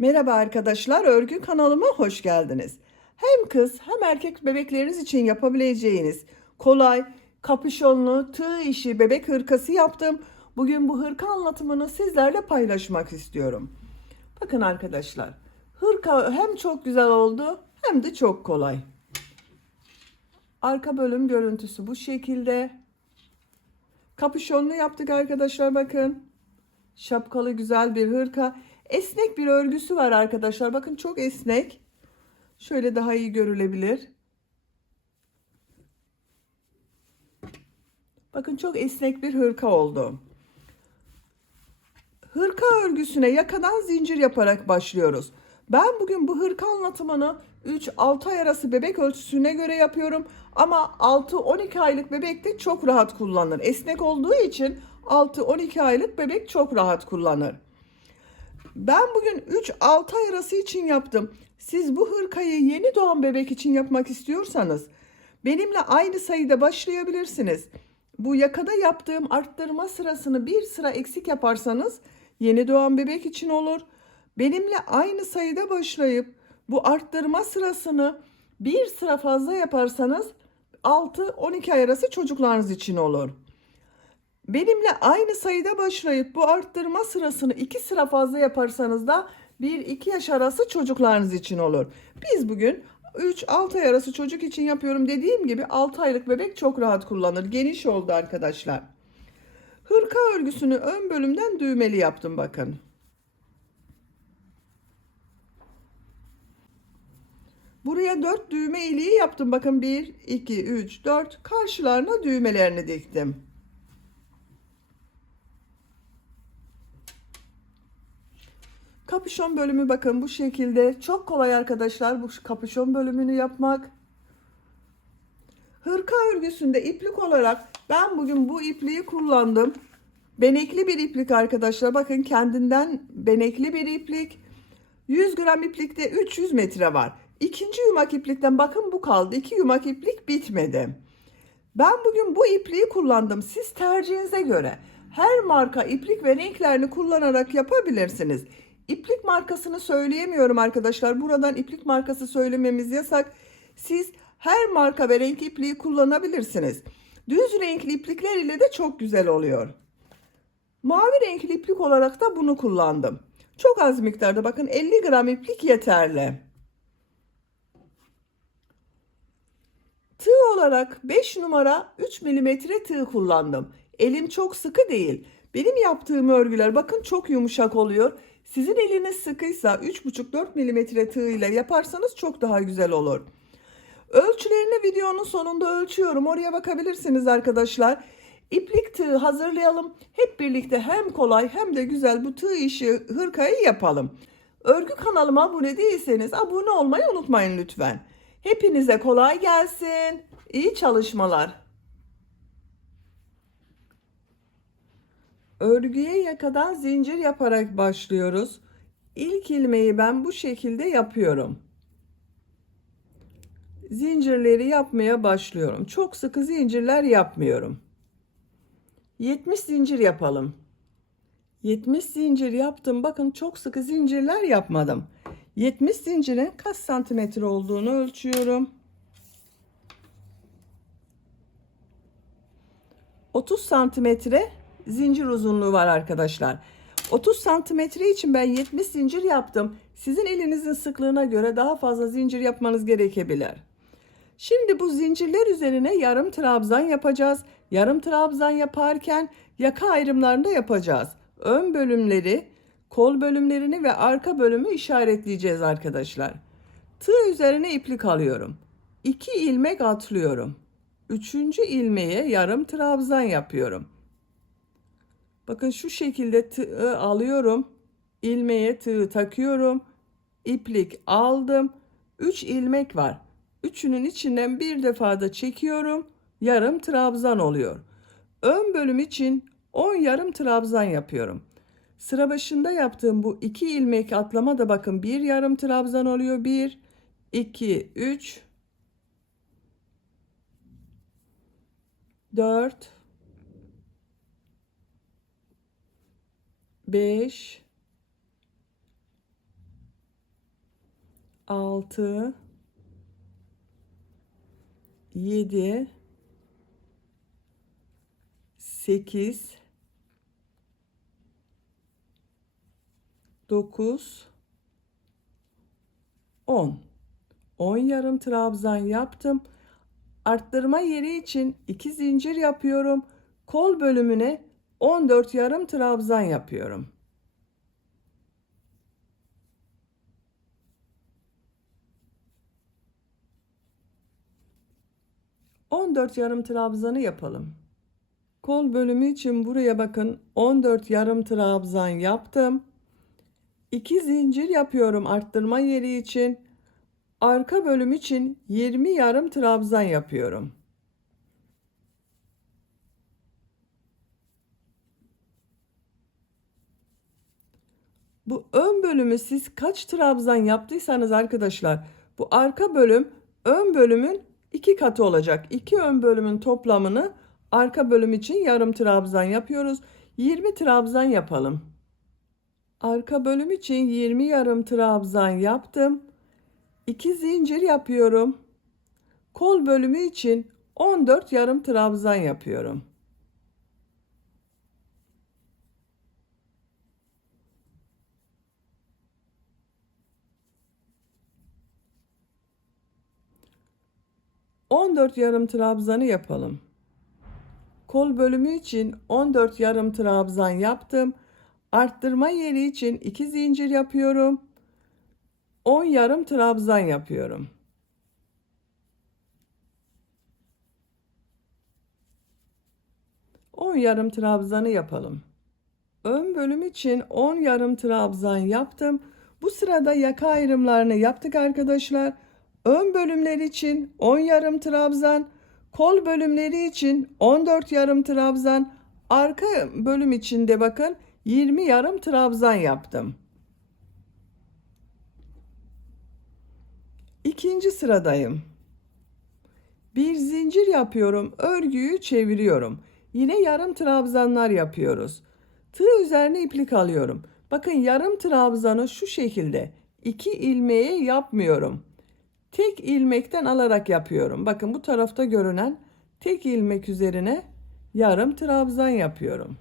Merhaba arkadaşlar, örgü kanalıma hoş geldiniz. Hem kız hem erkek bebekleriniz için yapabileceğiniz kolay, kapüşonlu, tığ işi bebek hırkası yaptım. Bugün bu hırka anlatımını sizlerle paylaşmak istiyorum. Bakın arkadaşlar, hırka hem çok güzel oldu hem de çok kolay. Arka bölüm görüntüsü bu şekilde. Kapüşonlu yaptık arkadaşlar, bakın. Şapkalı güzel bir hırka. Esnek bir örgüsü var arkadaşlar. Bakın çok esnek. Şöyle daha iyi görülebilir. Bakın çok esnek bir hırka oldu. Hırka örgüsüne yakadan zincir yaparak başlıyoruz. Ben bugün bu hırka anlatımını 3-6 ay arası bebek ölçüsüne göre yapıyorum. Ama 6-12 aylık bebek de çok rahat kullanır. Esnek olduğu için 6-12 aylık bebek çok rahat kullanır. Ben bugün 3-6 ay arası için yaptım. Siz bu hırkayı yeni doğan bebek için yapmak istiyorsanız benimle aynı sayıda başlayabilirsiniz. Bu yakada yaptığım arttırma sırasını bir sıra eksik yaparsanız yeni doğan bebek için olur. Benimle aynı sayıda başlayıp bu arttırma sırasını bir sıra fazla yaparsanız 6-12 ay arası çocuklarınız için olur. Benimle aynı sayıda başlayıp bu arttırma sırasını 2 sıra fazla yaparsanız da 1-2 yaş arası çocuklarınız için olur. Biz bugün 3-6 ay arası çocuk için yapıyorum. Dediğim gibi 6 aylık bebek çok rahat kullanır. Geniş oldu arkadaşlar. Hırka örgüsünü ön bölümden düğmeli yaptım, bakın. Buraya 4 düğme iliği yaptım. Bakın 1, 2, 3, 4 karşılarına düğmelerini diktim. Kapüşon bölümü bakın bu şekilde. Çok kolay arkadaşlar bu kapüşon bölümünü yapmak. Hırka örgüsünde iplik olarak ben bugün bu ipliği kullandım. Benekli bir iplik arkadaşlar. Bakın kendinden benekli bir iplik. 100 gram iplikte 300 metre var. İkinci yumak iplikten bakın bu kaldı. 2 yumak iplik bitmedi. Ben bugün bu ipliği kullandım. Siz tercihinize göre her marka iplik ve renklerini kullanarak yapabilirsiniz. İplik markasını söyleyemiyorum arkadaşlar. Buradan iplik markası söylememiz yasak. Siz her marka ve renk ipliği kullanabilirsiniz. Düz renkli iplikler ile de çok güzel oluyor. Mavi renkli iplik olarak da bunu kullandım. Çok az miktarda, bakın 50 gram iplik yeterli. Tığ olarak 5 numara 3 milimetre tığ kullandım. Elim çok sıkı değil. Benim yaptığım örgüler bakın çok yumuşak oluyor. Sizin eliniz sıkıysa 3,5-4 milimetre tığ ile yaparsanız çok daha güzel olur. Ölçülerini videonun sonunda ölçüyorum. Oraya bakabilirsiniz arkadaşlar. İplik tığ hazırlayalım. Hep birlikte hem kolay hem de güzel bu tığ işi hırkayı yapalım. Örgü kanalıma abone değilseniz abone olmayı unutmayın lütfen. Hepinize kolay gelsin. İyi çalışmalar. Örgüye yakadan zincir yaparak başlıyoruz. İlk ilmeği ben bu şekilde yapıyorum. Zincirleri yapmaya başlıyorum. Çok sıkı zincirler yapmıyorum. 70 zincir yapalım. 70 zincir yaptım. Bakın çok sıkı zincirler yapmadım. 70 zincirin kaç santimetre olduğunu ölçüyorum. 30 santimetre zincir uzunluğu var arkadaşlar. 30 santimetre için ben 70 zincir yaptım. Sizin elinizin sıklığına göre daha fazla zincir yapmanız gerekebilir. Şimdi bu zincirler üzerine yarım trabzan yapacağız. Yarım trabzan yaparken yaka ayrımlarını da yapacağız. Ön bölümleri, kol bölümlerini ve arka bölümü işaretleyeceğiz arkadaşlar. Tığ üzerine iplik alıyorum. 2 ilmek atlıyorum. 3. ilmeğe yarım trabzan yapıyorum. Bakın şu şekilde tığı alıyorum. İlmeğe tığı takıyorum. İplik aldım. 3 ilmek var. Üçünün içinden bir defa da çekiyorum. Yarım trabzan oluyor. Ön bölüm için 10 yarım trabzan yapıyorum. Sıra başında yaptığım bu 2 ilmek atlama da bakın bir yarım trabzan oluyor. 1, 2, 3, 4, 5, 6, 7, 8, 9, 10. 10 yarım trabzan yaptım. Arttırma yeri için 2 zincir yapıyorum. Kol bölümüne 14 yarım trabzan yapıyorum. ...14 yarım trabzanı yapalım. Kol bölümü için buraya bakın 14 yarım trabzan yaptım. 2 zincir yapıyorum arttırma yeri için. Arka bölüm için 20 yarım trabzan yapıyorum. Bu ön bölümü siz kaç trabzan yaptıysanız arkadaşlar, bu arka bölüm ön bölümün 2 katı olacak. 2 ön bölümün toplamını arka bölüm için yarım trabzan yapıyoruz. 20 trabzan yapalım. Arka bölüm için 20 yarım trabzan yaptım. 2 zincir yapıyorum. Kol bölümü için 14 yarım trabzan yapıyorum. ...14 yarım trabzanı yapalım. Kol bölümü için 14 yarım trabzan yaptım. Arttırma yeri için 2 zincir yapıyorum. 10 yarım trabzan yapıyorum. On yarım trabzanı yapalım. Ön bölüm için 10 yarım trabzan yaptım. Bu sırada yaka ayrımlarını yaptık arkadaşlar. Ön bölümler için 10 yarım trabzan, kol bölümleri için 14 yarım trabzan, arka bölüm için de bakın 20 yarım trabzan yaptım. İkinci sıradayım. Bir zincir yapıyorum, örgüyü çeviriyorum. Yine yarım trabzanlar yapıyoruz. Tığ üzerine iplik alıyorum. Bakın yarım trabzanı şu şekilde 2 ilmeğe yapmıyorum. Tek ilmekten alarak yapıyorum. Bakın bu tarafta görünen tek ilmek üzerine yarım trabzan yapıyorum.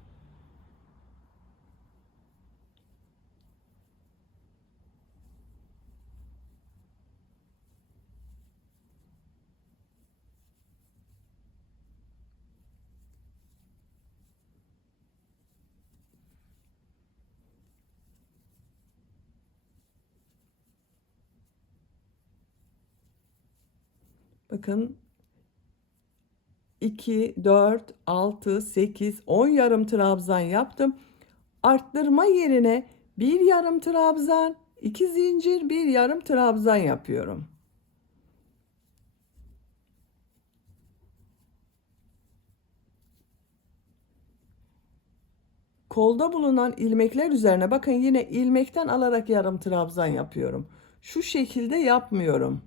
Bakın 2, 4, 6, 8, 10 yarım trabzan yaptım. Arttırma yerine bir yarım trabzan, 2 zincir, bir yarım trabzan yapıyorum. Kolda bulunan ilmekler üzerine bakın yine ilmekten alarak yarım trabzan yapıyorum. Şu şekilde yapmıyorum.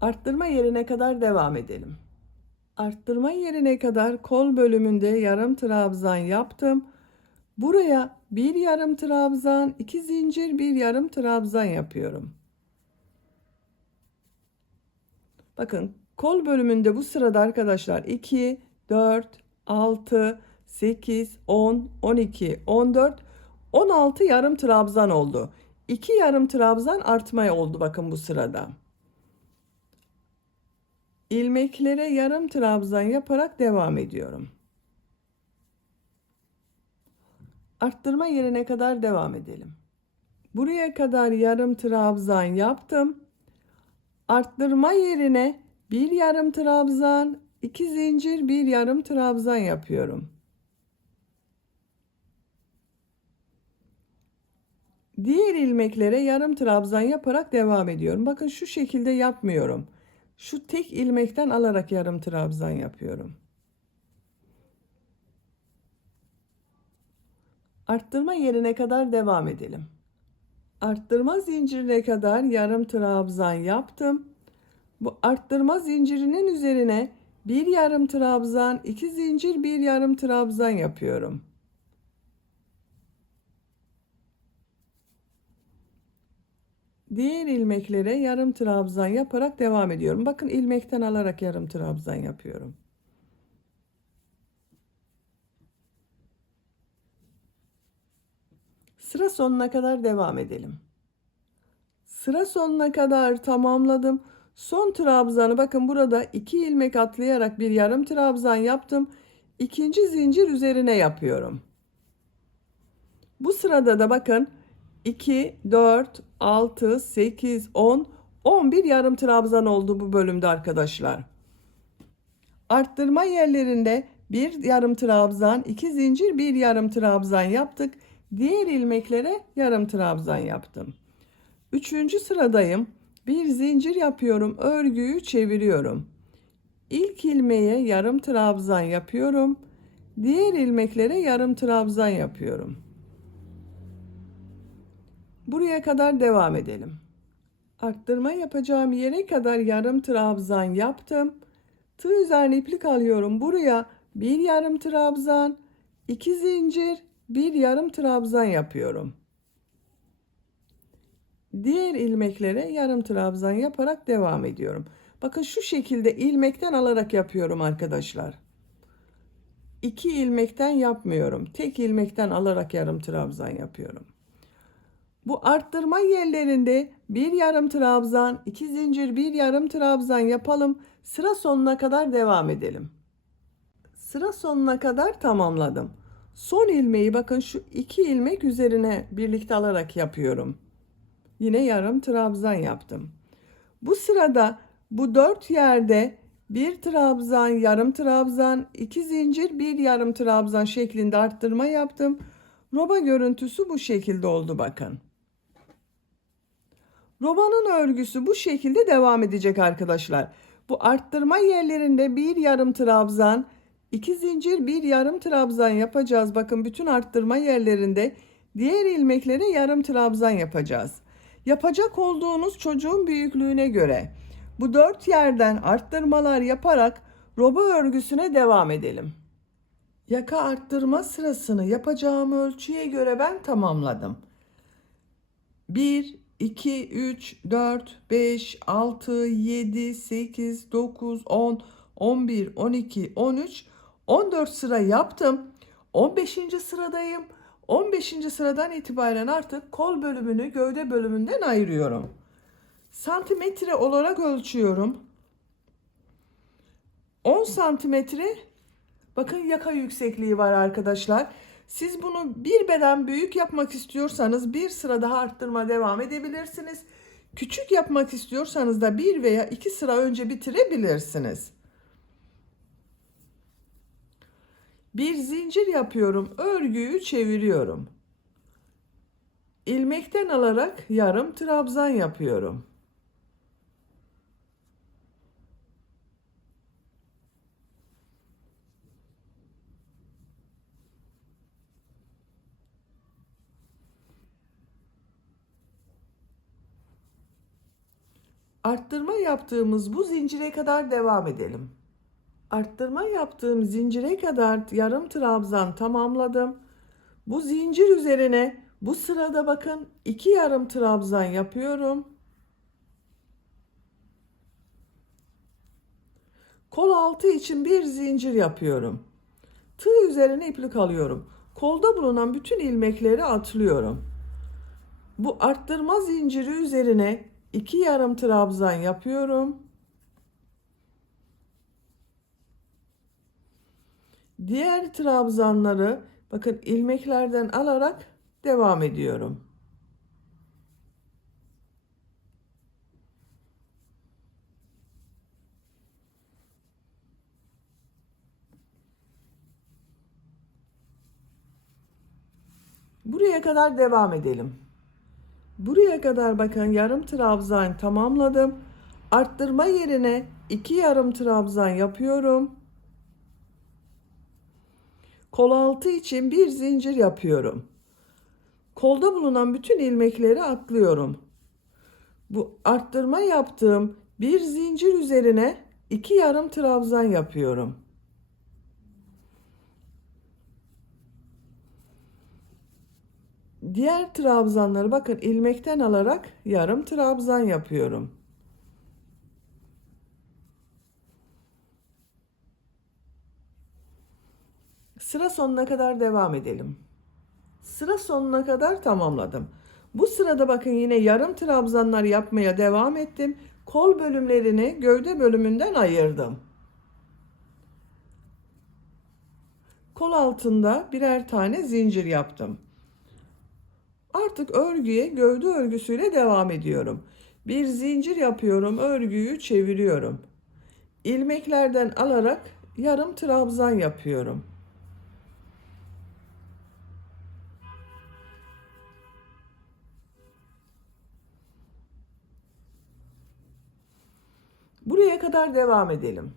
Arttırma yerine kadar devam edelim. Arttırma yerine kadar kol bölümünde yarım trabzan yaptım. Buraya bir yarım trabzan, 2 zincir, bir yarım trabzan yapıyorum. Bakın kol bölümünde bu sırada arkadaşlar 2, 4, 6, 8, 10, 12, 14, 16 yarım trabzan oldu. 2 yarım trabzan artmaya oldu bakın bu sırada. İlmeklere yarım trabzan yaparak devam ediyorum. Arttırma yerine kadar devam edelim. Buraya kadar yarım trabzan yaptım. Arttırma yerine bir yarım trabzan, 2 zincir, bir yarım trabzan yapıyorum. Diğer ilmeklere yarım trabzan yaparak devam ediyorum. Bakın şu şekilde yapmıyorum. Şu tek ilmekten alarak yarım trabzan yapıyorum. Arttırma yerine kadar devam edelim. Arttırma zincirine kadar yarım trabzan yaptım. Bu arttırma zincirinin üzerine Bir yarım trabzan, 2 zincir, bir yarım trabzan yapıyorum. Diğer ilmeklere yarım trabzan yaparak devam ediyorum. Bakın ilmekten alarak yarım trabzan yapıyorum. Sıra sonuna kadar devam edelim. Sıra sonuna kadar tamamladım. Son trabzanı bakın burada 2 ilmek atlayarak bir yarım trabzan yaptım. İkinci zincir üzerine yapıyorum. Bu sırada da bakın 2, 4, 6, 8, 10, 11 yarım trabzan oldu bu bölümde arkadaşlar. Arttırma yerlerinde bir yarım trabzan, 2 zincir, bir yarım trabzan yaptık. Diğer ilmeklere yarım trabzan yaptım. Üçüncü sıradayım. Bir zincir yapıyorum. Örgüyü çeviriyorum. İlk ilmeğe yarım trabzan yapıyorum. Diğer ilmeklere yarım trabzan yapıyorum. Buraya kadar devam edelim. Arttırma yapacağım yere kadar yarım trabzan yaptım. Tığ üzerine iplik alıyorum. Buraya bir yarım trabzan, 2 zincir, bir yarım trabzan yapıyorum. Diğer ilmeklere yarım trabzan yaparak devam ediyorum. Bakın şu şekilde ilmekten alarak yapıyorum arkadaşlar. 2 ilmekten yapmıyorum. Tek ilmekten alarak yarım trabzan yapıyorum. Bu arttırma yerlerinde bir yarım trabzan, 2 zincir, bir yarım trabzan yapalım. Sıra sonuna kadar devam edelim. Sıra sonuna kadar tamamladım. Son ilmeği bakın şu 2 ilmek üzerine birlikte alarak yapıyorum. Yine yarım trabzan yaptım. Bu sırada bu 4 yerde bir trabzan, yarım trabzan, 2 zincir, bir yarım trabzan şeklinde arttırma yaptım. Roba görüntüsü bu şekilde oldu bakın. Robanın örgüsü bu şekilde devam edecek arkadaşlar. Bu arttırma yerlerinde bir yarım trabzan, 2 zincir, bir yarım trabzan yapacağız. Bakın bütün arttırma yerlerinde diğer ilmeklere yarım trabzan yapacağız. Yapacak olduğunuz çocuğun büyüklüğüne göre bu 4 yerden arttırmalar yaparak roba örgüsüne devam edelim. Yaka arttırma sırasını yapacağım ölçüye göre ben tamamladım. 1, 2, 3, 4, 5, 6, 7, 8, 9, 10, 11, 12, 13, 14 sıra yaptım. 15. sıradayım. 15. sıradan itibaren artık kol bölümünü gövde bölümünden ayırıyorum. Santimetre olarak ölçüyorum. 10 santimetre bakın yaka yüksekliği var arkadaşlar. Siz bunu bir beden büyük yapmak istiyorsanız bir sıra daha arttırma devam edebilirsiniz. Küçük yapmak istiyorsanız da bir veya iki sıra önce bitirebilirsiniz. Bir zincir yapıyorum. Örgüyü çeviriyorum. İlmekten alarak yarım trabzan yapıyorum. Arttırma yaptığımız bu zincire kadar devam edelim. Arttırma yaptığım zincire kadar yarım trabzan tamamladım. Bu zincir üzerine bu sırada bakın 2 yarım trabzan yapıyorum. Kol altı için bir zincir yapıyorum. Tığ üzerine iplik alıyorum. Kolda bulunan bütün ilmekleri atlıyorum. Bu arttırma zinciri üzerine 2 yarım trabzan yapıyorum. Diğer trabzanları bakın ilmeklerden alarak devam ediyorum. Buraya kadar devam edelim. Buraya kadar bakın yarım trabzan tamamladım. Arttırma yerine 2 yarım trabzan yapıyorum. Kol altı için bir zincir yapıyorum. Kolda bulunan bütün ilmekleri atlıyorum. Bu arttırma yaptığım bir zincir üzerine 2 yarım trabzan yapıyorum. Diğer trabzanları bakın ilmekten alarak yarım trabzan yapıyorum. Sıra sonuna kadar devam edelim. Sıra sonuna kadar tamamladım. Bu sırada bakın yine yarım trabzanlar yapmaya devam ettim. Kol bölümlerini gövde bölümünden ayırdım. Kol altında birer tane zincir yaptım. Artık örgüye gövde örgüsüyle devam ediyorum. Bir zincir yapıyorum, örgüyü çeviriyorum. İlmeklerden alarak yarım trabzan yapıyorum. Buraya kadar devam edelim.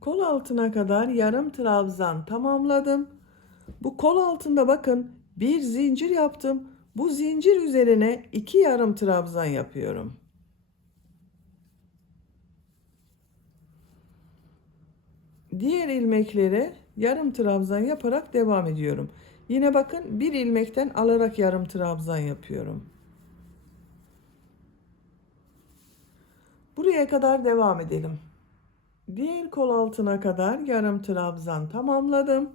Kol altına kadar yarım trabzan tamamladım. Bu kol altında bakın bir zincir yaptım. Bu zincir üzerine 2 yarım trabzan yapıyorum. Diğer ilmekleri yarım trabzan yaparak devam ediyorum. Yine bakın bir ilmekten alarak yarım trabzan yapıyorum. Buraya kadar devam edelim. Diğer kol altına kadar yarım trabzan tamamladım.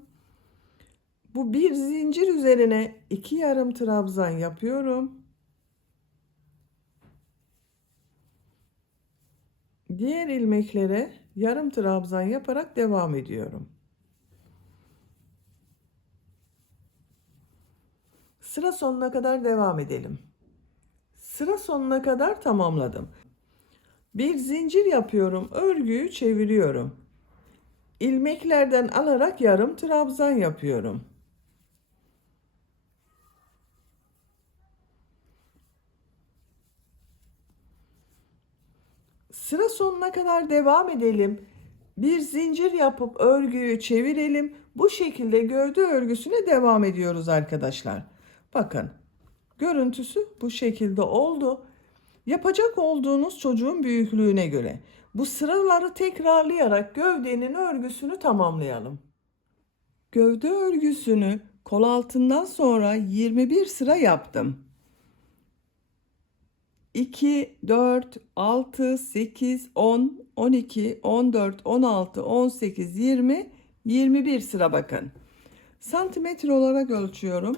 Bu bir zincir üzerine 2 yarım trabzan yapıyorum. Diğer ilmeklere yarım trabzan yaparak devam ediyorum. Sıra sonuna kadar devam edelim. Sıra sonuna kadar tamamladım. Bir zincir yapıyorum, örgüyü çeviriyorum. İlmeklerden alarak yarım trabzan yapıyorum. Sıra sonuna kadar devam edelim. Bir zincir yapıp örgüyü çevirelim. Bu şekilde gövde örgüsüne devam ediyoruz arkadaşlar. Bakın, görüntüsü bu şekilde oldu. Yapacak olduğunuz çocuğun büyüklüğüne göre bu sıraları tekrarlayarak gövdenin örgüsünü tamamlayalım. Gövde örgüsünü kol altından sonra 21 sıra yaptım. 2, 4, 6, 8, 10, 12, 14, 16, 18, 20, 21 sıra bakın. Santimetre olarak ölçüyorum.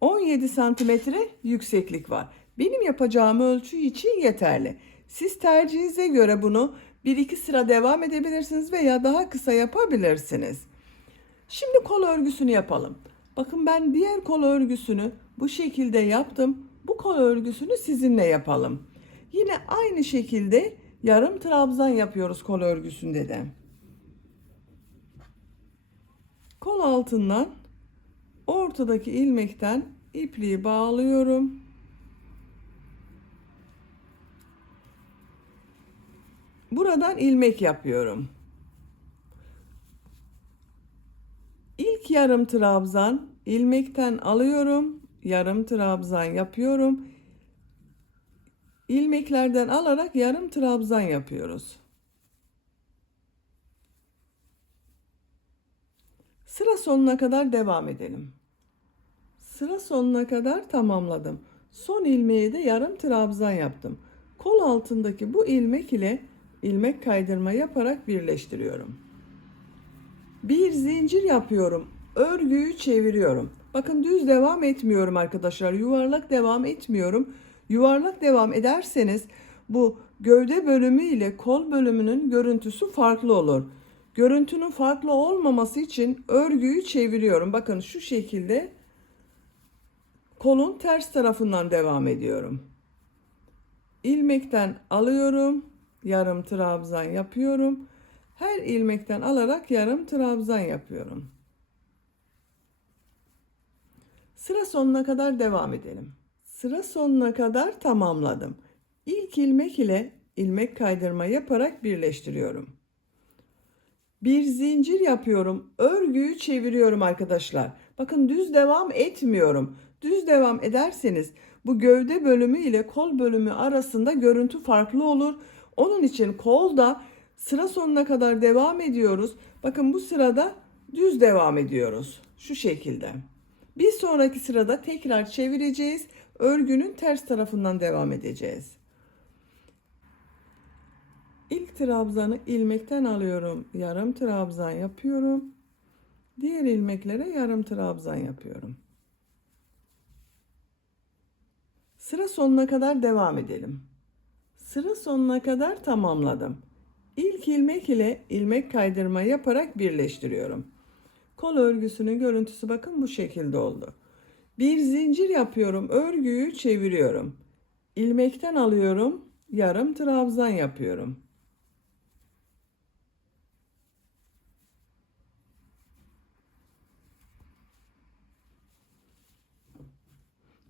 17 santimetre yükseklik var. Benim yapacağım ölçü için yeterli. Siz tercihinize göre bunu 1-2 sıra devam edebilirsiniz veya daha kısa yapabilirsiniz. Şimdi kol örgüsünü yapalım. Bakın ben diğer kol örgüsünü bu şekilde yaptım. Bu kol örgüsünü sizinle yapalım. Yine aynı şekilde yarım trabzan yapıyoruz kol örgüsünde de. Kol altından ortadaki ilmekten ipliği bağlıyorum. Buradan ilmek yapıyorum. İlk yarım trabzan ilmekten alıyorum. Yarım trabzan yapıyorum. İlmeklerden alarak yarım trabzan yapıyoruz. Sıra sonuna kadar devam edelim. Sıra sonuna kadar tamamladım. Son ilmeğe de yarım trabzan yaptım. Kol altındaki bu ilmek ile ilmek kaydırma yaparak birleştiriyorum. Bir zincir yapıyorum. Örgüyü çeviriyorum. Bakın düz devam etmiyorum arkadaşlar. Yuvarlak devam etmiyorum. Yuvarlak devam ederseniz bu gövde bölümü ile kol bölümünün görüntüsü farklı olur. Görüntünün farklı olmaması için örgüyü çeviriyorum. Bakın şu şekilde kolun ters tarafından devam ediyorum. İlmekten alıyorum. Yarım trabzan yapıyorum. Her ilmekten alarak yarım trabzan yapıyorum. Sıra sonuna kadar devam edelim. Sıra sonuna kadar tamamladım. İlk ilmek ile ilmek kaydırma yaparak birleştiriyorum. Bir zincir yapıyorum. Örgüyü çeviriyorum arkadaşlar. Bakın düz devam etmiyorum. Düz devam ederseniz bu gövde bölümü ile kol bölümü arasında görüntü farklı olur. Onun için kolda sıra sonuna kadar devam ediyoruz. Bakın bu sırada düz devam ediyoruz. Şu şekilde. Bir sonraki sırada tekrar çevireceğiz. Örgünün ters tarafından devam edeceğiz. İlk trabzanı ilmekten alıyorum. Yarım trabzan yapıyorum. Diğer ilmeklere yarım trabzan yapıyorum. Sıra sonuna kadar devam edelim. Sıra sonuna kadar tamamladım. İlk ilmek ile ilmek kaydırma yaparak birleştiriyorum. Kol örgüsünün görüntüsü bakın bu şekilde oldu. Bir zincir yapıyorum, örgüyü çeviriyorum. İlmekten alıyorum, yarım trabzan yapıyorum.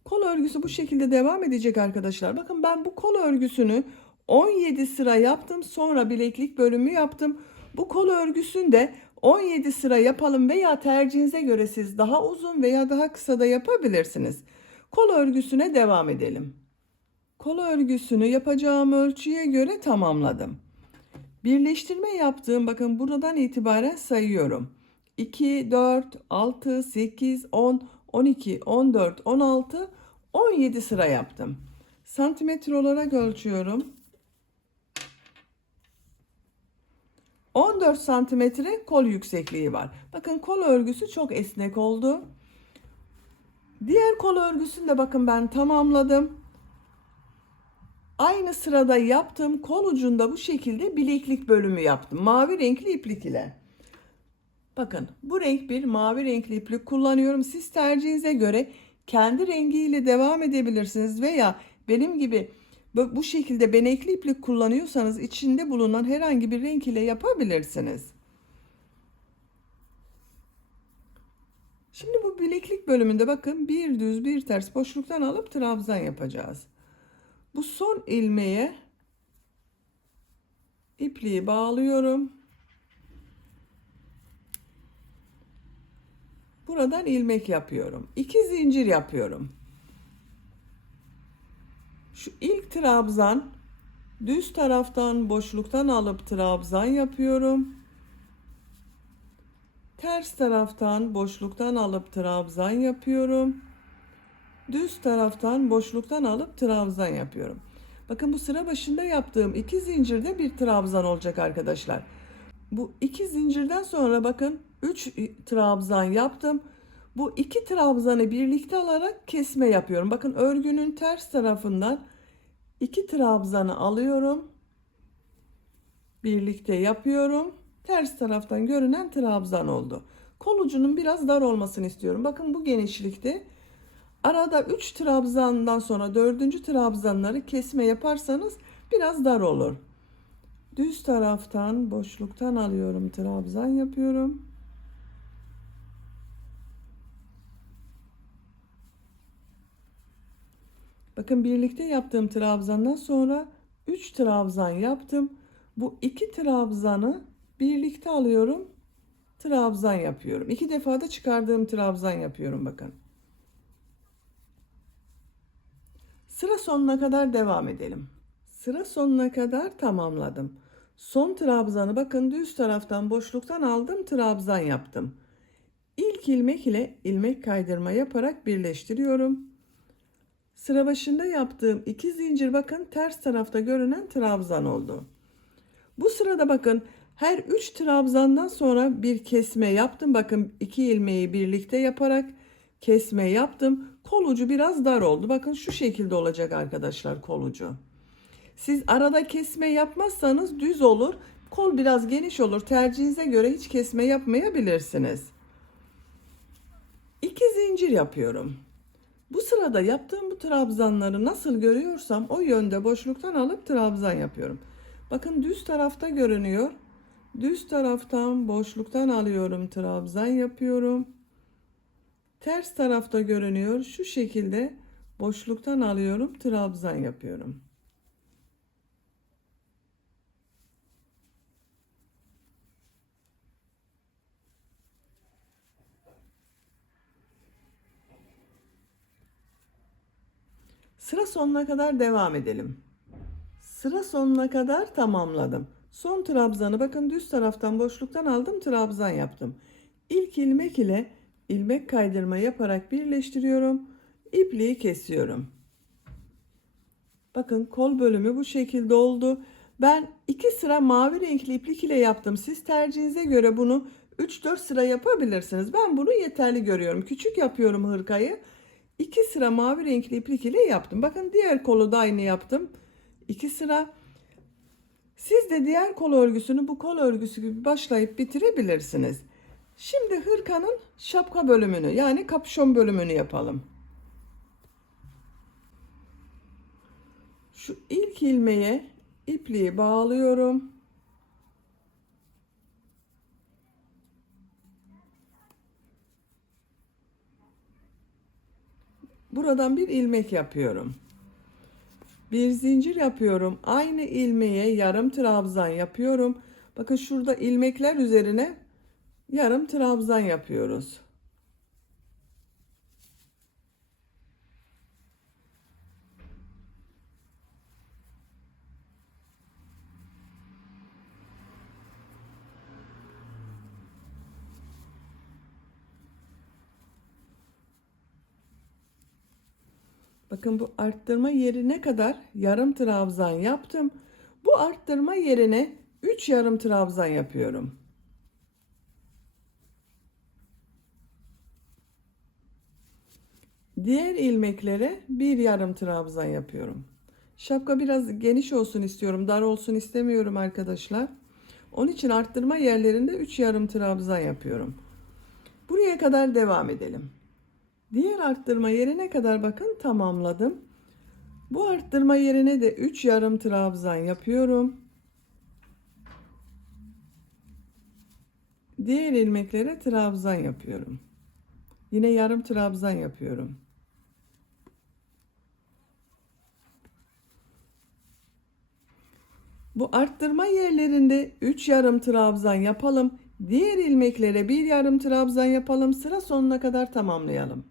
Kol örgüsü bu şekilde devam edecek arkadaşlar. Bakın ben bu kol örgüsünü 17 sıra yaptım. Sonra bileklik bölümü yaptım. Bu kol örgüsünde 17 sıra yapalım veya tercihinize göre siz daha uzun veya daha kısa da yapabilirsiniz. Kol örgüsüne devam edelim. Kol örgüsünü yapacağım ölçüye göre tamamladım. Birleştirme yaptığım bakın buradan itibaren sayıyorum. 2, 4, 6, 8, 10, 12, 14, 16, 17 sıra yaptım. Santimetre olarak ölçüyorum. 14 santimetre kol yüksekliği var. Bakın kol örgüsü çok esnek oldu. Diğer kol örgüsünü de bakın ben tamamladım. Aynı sırada yaptığım kol ucunda bu şekilde bileklik bölümü yaptım. Mavi renkli iplik ile. Bakın bu renk bir mavi renkli iplik kullanıyorum. Siz tercihinize göre kendi rengiyle devam edebilirsiniz veya benim gibi bu şekilde benekli iplik kullanıyorsanız içinde bulunan herhangi bir renk ile yapabilirsiniz. Şimdi bu bileklik bölümünde bakın bir düz bir ters boşluktan alıp trabzan yapacağız. Bu son ilmeğe ipliği bağlıyorum. Buradan ilmek yapıyorum. 2 zincir yapıyorum. Şu ilk trabzan düz taraftan boşluktan alıp trabzan yapıyorum. Ters taraftan boşluktan alıp trabzan yapıyorum. Düz taraftan boşluktan alıp trabzan yapıyorum. Bakın bu sıra başında yaptığım 2 zincirde bir trabzan olacak arkadaşlar. Bu 2 zincirden sonra bakın 3 trabzan yaptım. Bu 2 trabzanı birlikte alarak kesme yapıyorum. Bakın örgünün ters tarafından 2 trabzanı alıyorum. Birlikte yapıyorum. Ters taraftan görünen trabzan oldu. Kol ucunun biraz dar olmasını istiyorum. Bakın bu genişlikte. Arada 3 trabzandan sonra 4. trabzanları kesme yaparsanız biraz dar olur. Düz taraftan boşluktan alıyorum, trabzan yapıyorum. Bakın birlikte yaptığım trabzandan sonra 3 trabzan yaptım. Bu 2 trabzanı birlikte alıyorum. Trabzan yapıyorum. 2 defa da çıkardığım trabzan yapıyorum bakın. Sıra sonuna kadar devam edelim. Sıra sonuna kadar tamamladım. Son trabzanı bakın düz taraftan boşluktan aldım, trabzan yaptım. İlk ilmek ile ilmek kaydırma yaparak birleştiriyorum. Sıra başında yaptığım 2 zincir bakın ters tarafta görünen trabzan oldu. Bu sırada bakın her 3 trabzandan sonra bir kesme yaptım. Bakın 2 ilmeği birlikte yaparak kesme yaptım. Kol ucu biraz dar oldu. Bakın şu şekilde olacak arkadaşlar kol ucu. Siz arada kesme yapmazsanız düz olur. Kol biraz geniş olur. Tercihinize göre hiç kesme yapmayabilirsiniz. 2 zincir yapıyorum. Bu sırada yaptığım bu trabzanları nasıl görüyorsam o yönde boşluktan alıp trabzan yapıyorum. Bakın düz tarafta görünüyor. Düz taraftan boşluktan alıyorum, trabzan yapıyorum. Ters tarafta görünüyor. Şu şekilde boşluktan alıyorum, trabzan yapıyorum. Sıra sonuna kadar devam edelim. Sıra sonuna kadar tamamladım. Son trabzanı bakın düz taraftan boşluktan aldım, trabzan yaptım. İlk ilmek ile ilmek kaydırma yaparak birleştiriyorum. İpliği kesiyorum. Bakın kol bölümü bu şekilde oldu. Ben 2 sıra mavi renkli iplik ile yaptım. Siz tercihinize göre bunu 3-4 sıra yapabilirsiniz. Ben bunu yeterli görüyorum. Küçük yapıyorum hırkayı. 2 sıra mavi renkli iplik ile yaptım. Bakın diğer kolu da aynı yaptım. 2 sıra. Siz de diğer kol örgüsünü bu kol örgüsü gibi başlayıp bitirebilirsiniz. Şimdi hırkanın şapka bölümünü yani kapüşon bölümünü yapalım. Şu ilk ilmeğe ipliği bağlıyorum. Buradan bir ilmek yapıyorum. Bir zincir yapıyorum. Aynı ilmeğe yarım trabzan yapıyorum. Bakın şurada ilmekler üzerine yarım trabzan yapıyoruz. Bakın bu arttırma yerine kadar yarım trabzan yaptım. Bu arttırma yerine 3 yarım trabzan yapıyorum. Diğer ilmeklere bir yarım trabzan yapıyorum. Şapka biraz geniş olsun istiyorum, dar olsun istemiyorum arkadaşlar. Onun için arttırma yerlerinde 3 yarım trabzan yapıyorum. Buraya kadar devam edelim. Diğer arttırma yerine kadar bakın tamamladım. Bu arttırma yerine de 3 yarım trabzan yapıyorum. Diğer ilmeklere trabzan yapıyorum. Yine yarım trabzan yapıyorum. Bu arttırma yerlerinde 3 yarım trabzan yapalım. Diğer ilmeklere bir yarım trabzan yapalım. Sıra sonuna kadar tamamlayalım.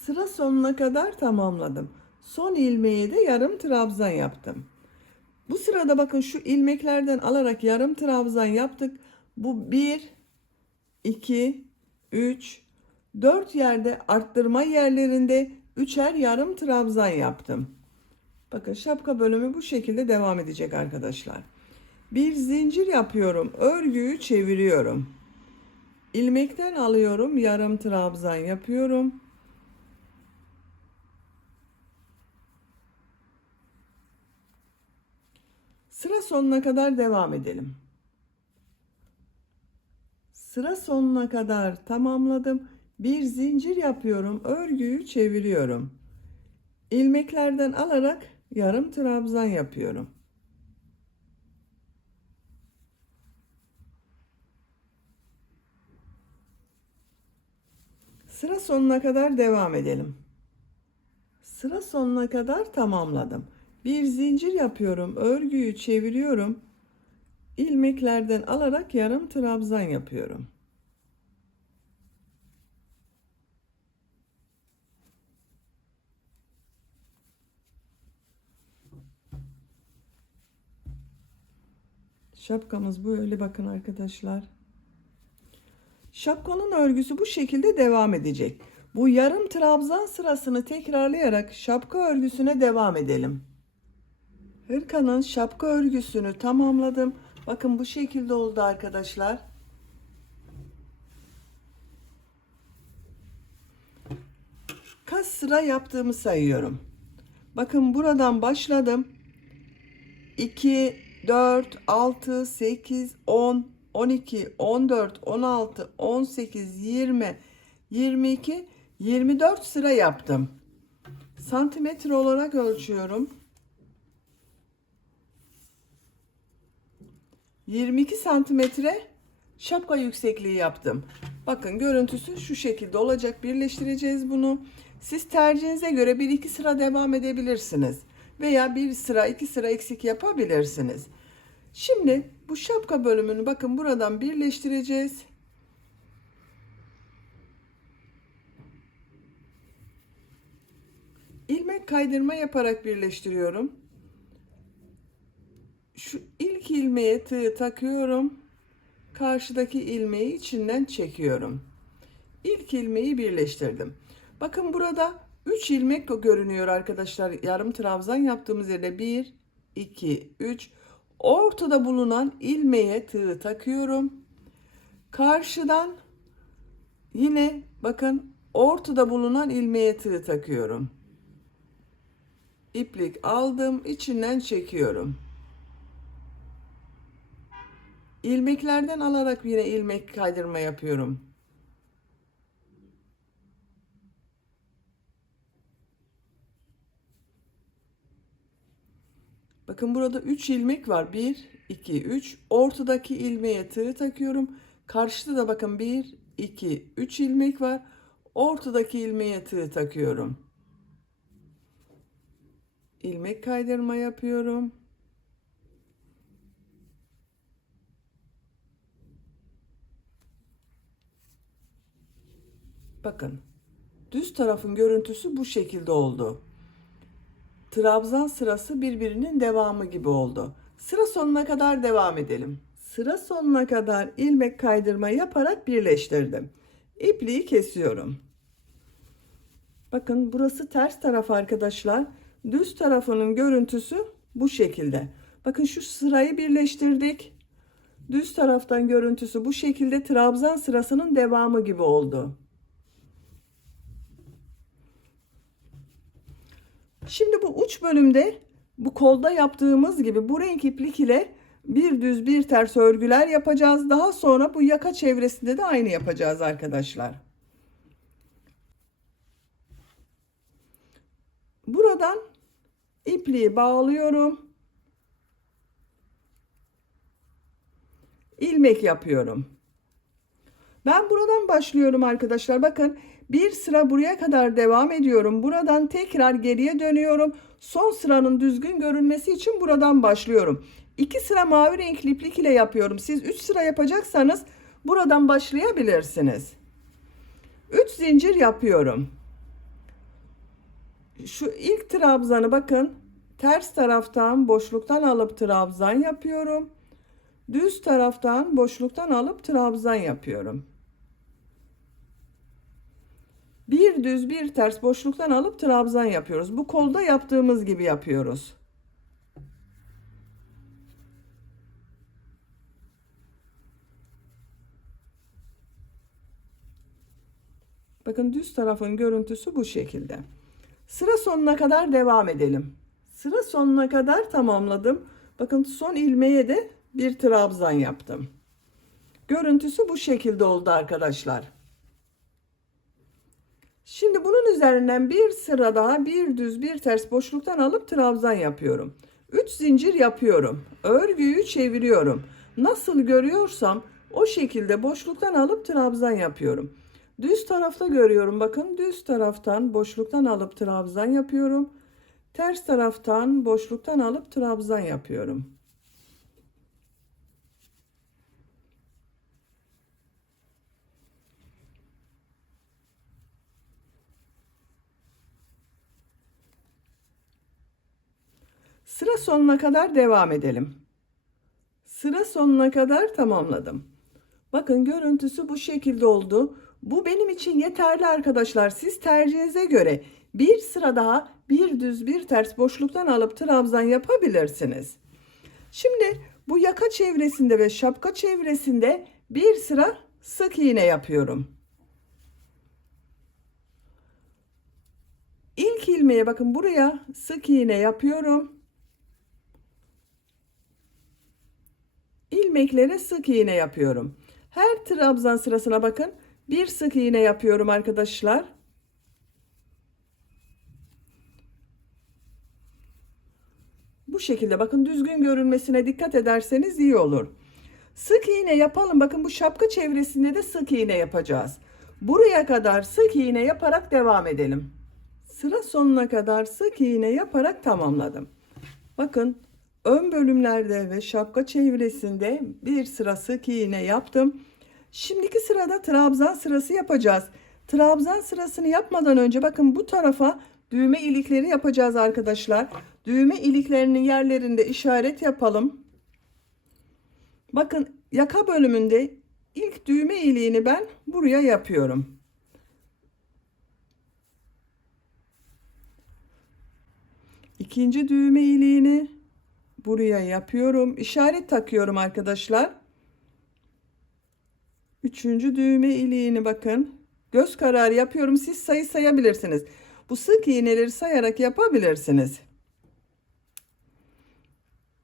Sıra sonuna kadar tamamladım. Son ilmeğe de yarım trabzan yaptım. Bu sırada bakın şu ilmeklerden alarak yarım trabzan yaptık. Bu 1, 2, 3, 4 yerde arttırma yerlerinde üçer yarım trabzan yaptım. Bakın şapka bölümü bu şekilde devam edecek arkadaşlar. Bir zincir yapıyorum. Örgüyü çeviriyorum. İlmekten alıyorum. Yarım trabzan yapıyorum. Sıra sonuna kadar devam edelim. Sıra sonuna kadar tamamladım. Bir zincir yapıyorum. Örgüyü çeviriyorum. İlmeklerden alarak yarım trabzan yapıyorum. Sıra sonuna kadar devam edelim. Sıra sonuna kadar tamamladım. Bir zincir yapıyorum. Örgüyü çeviriyorum. İlmeklerden alarak yarım trabzan yapıyorum. Şapkamız böyle bakın arkadaşlar. Şapkanın örgüsü bu şekilde devam edecek. Bu yarım trabzan sırasını tekrarlayarak şapka örgüsüne devam edelim. Hırkanın şapka örgüsünü tamamladım. Bakın bu şekilde oldu arkadaşlar. Kaç sıra yaptığımı sayıyorum. Bakın buradan başladım. 2, 4, 6, 8, 10, 12, 14, 16, 18, 20, 22, 24 sıra yaptım. Santimetre olarak ölçüyorum. 22 santimetre şapka yüksekliği yaptım. Bakın görüntüsü şu şekilde olacak. Birleştireceğiz bunu. Siz tercihinize göre 1-2 sıra devam edebilirsiniz. Veya 1 sıra 2 sıra eksik yapabilirsiniz. Şimdi bu şapka bölümünü bakın buradan birleştireceğiz. ilmek kaydırma yaparak birleştiriyorum. Şu ilk ilmeğe tığ takıyorum. Karşıdaki ilmeği içinden çekiyorum. İlk ilmeği birleştirdim. Bakın burada 3 ilmek görünüyor arkadaşlar. Yarım trabzan yaptığımız yerde 1, 2, 3. Ortada bulunan ilmeğe tığ takıyorum. Karşıdan yine bakın ortada bulunan ilmeğe tığ takıyorum. İplik aldım, içinden çekiyorum. İlmeklerden alarak yine ilmek kaydırma yapıyorum. Bakın burada 3 ilmek var. 1, 2, 3. Ortadaki ilmeğe tığ takıyorum. Karşıda da bakın 1, 2, 3 ilmek var. Ortadaki ilmeğe tığ takıyorum. İlmek kaydırma yapıyorum. Bakın. Düz tarafın görüntüsü bu şekilde oldu. Trabzan sırası birbirinin devamı gibi oldu. Sıra sonuna kadar devam edelim. Sıra sonuna kadar ilmek kaydırma yaparak birleştirdim. İpliği kesiyorum. Bakın burası ters taraf arkadaşlar. Düz tarafının görüntüsü bu şekilde. Bakın şu sırayı birleştirdik. Düz taraftan görüntüsü bu şekilde trabzan sırasının devamı gibi oldu. Şimdi bu uç bölümde bu kolda yaptığımız gibi bu renk iplik ile bir düz bir ters örgüler yapacağız. Daha sonra bu yaka çevresinde de aynı yapacağız arkadaşlar. Buradan ipliği bağlıyorum. İlmek yapıyorum. Ben buradan başlıyorum arkadaşlar. Bakın bir sıra buraya kadar devam ediyorum. Buradan tekrar geriye dönüyorum. Son sıranın düzgün görünmesi için buradan başlıyorum. 2 sıra mavi renkli iplik ile yapıyorum. Siz 3 sıra yapacaksanız buradan başlayabilirsiniz. 3 zincir yapıyorum. Şu ilk trabzanı bakın ters taraftan boşluktan alıp trabzan yapıyorum. Düz taraftan boşluktan alıp trabzan yapıyorum. Bir düz bir ters boşluktan alıp trabzan yapıyoruz. Bu kolda yaptığımız gibi yapıyoruz. Bakın düz tarafın görüntüsü bu şekilde. Sıra sonuna kadar devam edelim. Sıra sonuna kadar tamamladım. Bakın son ilmeğe de bir trabzan yaptım. Görüntüsü bu şekilde oldu arkadaşlar. Şimdi bunun üzerinden bir sıra daha bir düz bir ters boşluktan alıp trabzan yapıyorum. 3 zincir yapıyorum. Örgüyü çeviriyorum. Nasıl görüyorsam o şekilde boşluktan alıp trabzan yapıyorum. Düz tarafta görüyorum. Bakın düz taraftan boşluktan alıp trabzan yapıyorum. Ters taraftan boşluktan alıp trabzan yapıyorum. Sıra sonuna kadar devam edelim. Sıra sonuna kadar tamamladım. Bakın görüntüsü bu şekilde oldu. Bu benim için yeterli arkadaşlar. Siz tercihinize göre bir sıra daha bir düz bir ters boşluktan alıp trabzan yapabilirsiniz. Şimdi bu yaka çevresinde ve şapka çevresinde bir sıra sık iğne yapıyorum. İlk ilmeğe bakın buraya sık iğne yapıyorum. İlmeklere sık iğne yapıyorum. Her trabzan sırasına bakın bir sık iğne yapıyorum arkadaşlar. Bu şekilde bakın düzgün görünmesine dikkat ederseniz iyi olur. Sık iğne yapalım. Bakın bu şapka çevresinde de sık iğne yapacağız. Buraya kadar sık iğne yaparak devam edelim. Sıra sonuna kadar sık iğne yaparak tamamladım. Bakın ön bölümlerde ve şapka çevresinde bir sıra sık iğne yaptım. Şimdiki sırada trabzan sırası yapacağız. Trabzan sırasını yapmadan önce bakın bu tarafa düğme ilikleri yapacağız arkadaşlar. Düğme iliklerinin yerlerinde işaret yapalım. Bakın yaka bölümünde ilk düğme iliğini ben buraya yapıyorum. İkinci düğme iliğini buraya yapıyorum. İşaret takıyorum arkadaşlar. Üçüncü düğme iliğini bakın. Göz kararı yapıyorum. Siz sayı sayabilirsiniz. Bu sık iğneleri sayarak yapabilirsiniz.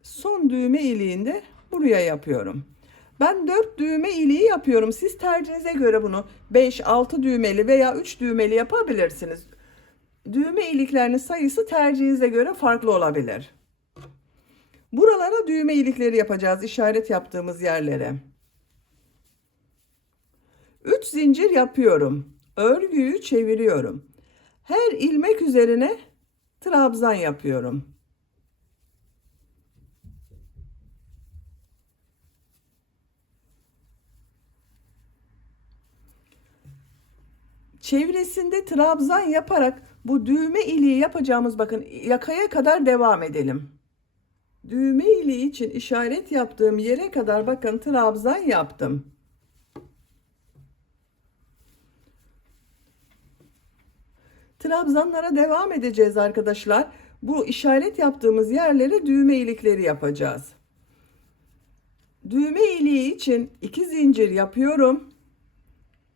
Son düğme iliğinde buraya yapıyorum. Ben 4 düğme iliği yapıyorum. Siz tercihinize göre bunu 5, 6 düğmeli veya 3 düğmeli yapabilirsiniz. Düğme iliklerinin sayısı tercihinize göre farklı olabilir. Buralara düğme ilikleri yapacağız, işaret yaptığımız yerlere. 3 zincir yapıyorum. Örgüyü çeviriyorum. Her ilmek üzerine trabzan yapıyorum. Çevresinde trabzan yaparak bu düğme iliği yapacağımız bakın yakaya kadar devam edelim. Düğme iliği için işaret yaptığım yere kadar bakın trabzan yaptım. Trabzanlara devam edeceğiz arkadaşlar. Bu işaret yaptığımız yerlere düğme ilikleri yapacağız. Düğme iliği için 2 zincir yapıyorum.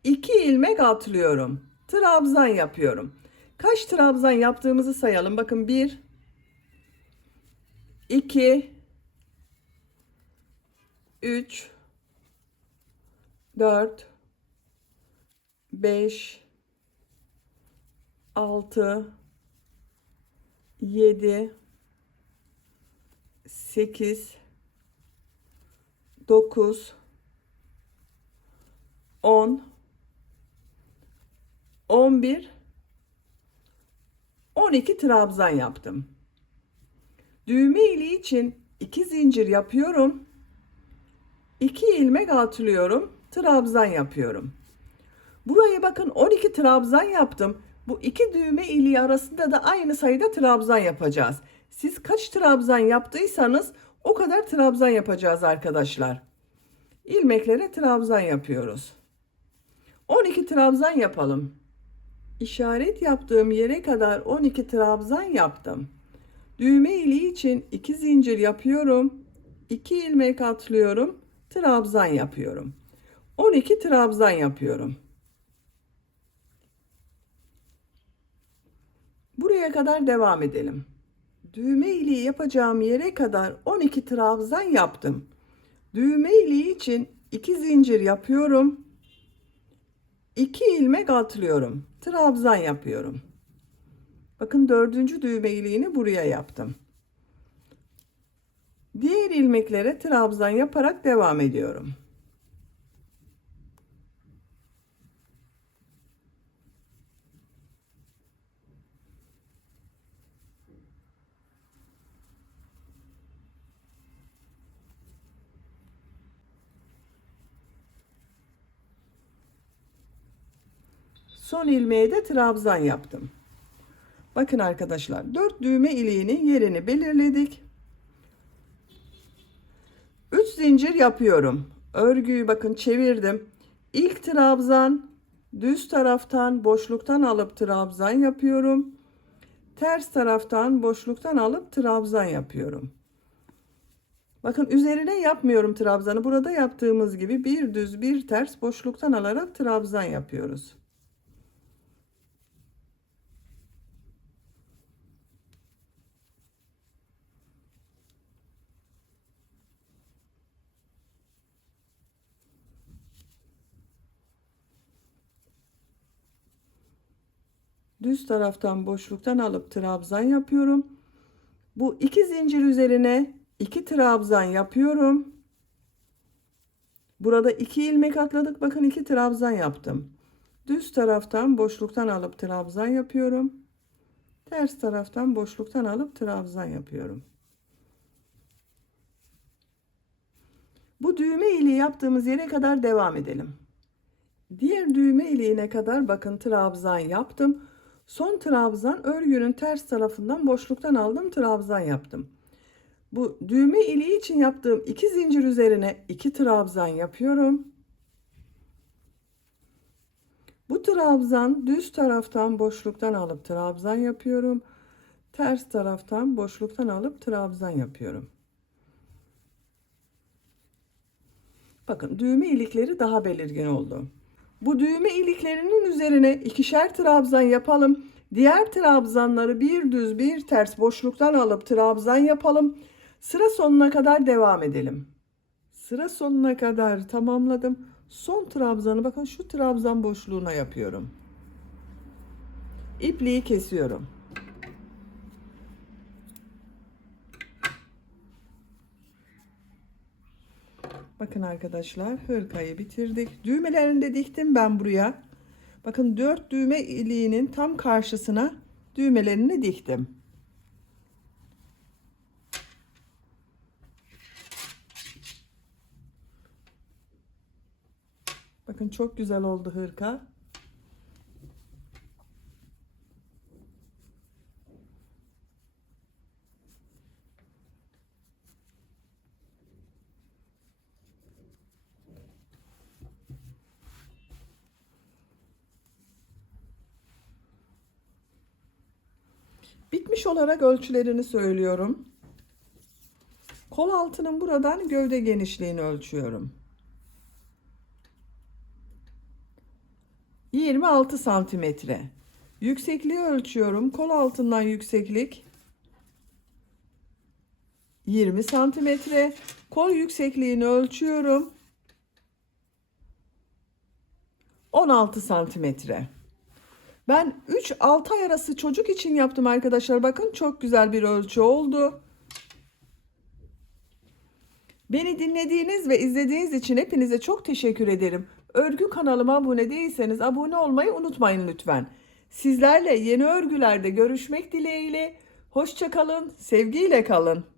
2 ilmek atlıyorum. Trabzan yapıyorum. Kaç trabzan yaptığımızı sayalım. Bakın 1 2 3 4 5 6 7 8 9 10 11 12 trabzan yaptım. Düğme iliği için 2 zincir yapıyorum. 2 ilmek atlıyorum. Trabzan yapıyorum. Buraya bakın 12 trabzan yaptım. Bu iki düğme iliği arasında da aynı sayıda trabzan yapacağız. Siz kaç trabzan yaptıysanız o kadar trabzan yapacağız arkadaşlar. İlmeklere trabzan yapıyoruz. 12 trabzan yapalım. İşaret yaptığım yere kadar 12 trabzan yaptım. Düğme iliği için 2 zincir yapıyorum. 2 ilmek atlıyorum. Trabzan yapıyorum. 12 trabzan yapıyorum. Buraya kadar devam edelim. Düğme iliği yapacağım yere kadar 12 trabzan yaptım. Düğme iliği için 2 zincir yapıyorum. 2 ilmek atlıyorum. Trabzan yapıyorum. Bakın dördüncü düğme iliğini buraya yaptım. Diğer ilmeklere trabzan yaparak devam ediyorum. Son ilmeğe de trabzan yaptım. Bakın arkadaşlar 4 düğme iliğinin yerini belirledik. 3 zincir yapıyorum. Örgüyü bakın çevirdim. İlk trabzan düz taraftan boşluktan alıp trabzan yapıyorum. Ters taraftan boşluktan alıp trabzan yapıyorum. Bakın üzerine yapmıyorum trabzanı. Burada yaptığımız gibi bir düz bir ters boşluktan alarak trabzan yapıyoruz. Düz taraftan boşluktan alıp trabzan yapıyorum. Bu iki zincir üzerine 2 trabzan yapıyorum. Burada 2 ilmek atladık. Bakın 2 trabzan yaptım. Düz taraftan boşluktan alıp trabzan yapıyorum. Ters taraftan boşluktan alıp trabzan yapıyorum. Bu düğme iliği yaptığımız yere kadar devam edelim. Diğer düğme iliğine kadar bakın trabzan yaptım. Son trabzan örgünün ters tarafından boşluktan aldım, trabzan yaptım. Bu düğme iliği için yaptığım 2 zincir üzerine 2 trabzan yapıyorum. Bu trabzan düz taraftan boşluktan alıp trabzan yapıyorum. Ters taraftan boşluktan alıp trabzan yapıyorum. Bakın düğme ilikleri daha belirgin oldu. Bu düğme iliklerinin üzerine ikişer trabzan yapalım. Diğer trabzanları bir düz bir ters boşluktan alıp trabzan yapalım. Sıra sonuna kadar devam edelim. Sıra sonuna kadar tamamladım. Son trabzanı bakın şu trabzan boşluğuna yapıyorum. İpliği kesiyorum. Bakın arkadaşlar, hırkayı bitirdik. Düğmelerini de diktim ben buraya. Bakın 4 düğme iliğinin tam karşısına düğmelerini diktim. Bakın çok güzel oldu hırka. Bitmiş olarak ölçülerini söylüyorum. Kol altının buradan gövde genişliğini ölçüyorum. 26 santimetre. Yüksekliği ölçüyorum. Kol altından yükseklik 20 santimetre. Kol yüksekliğini ölçüyorum. 16 santimetre. Ben 3-6 ay arası çocuk için yaptım arkadaşlar. Bakın çok güzel bir ölçü oldu. Beni dinlediğiniz ve izlediğiniz için hepinize çok teşekkür ederim. Örgü kanalıma abone değilseniz abone olmayı unutmayın lütfen. Sizlerle yeni örgülerde görüşmek dileğiyle. Hoşça kalın, sevgiyle kalın.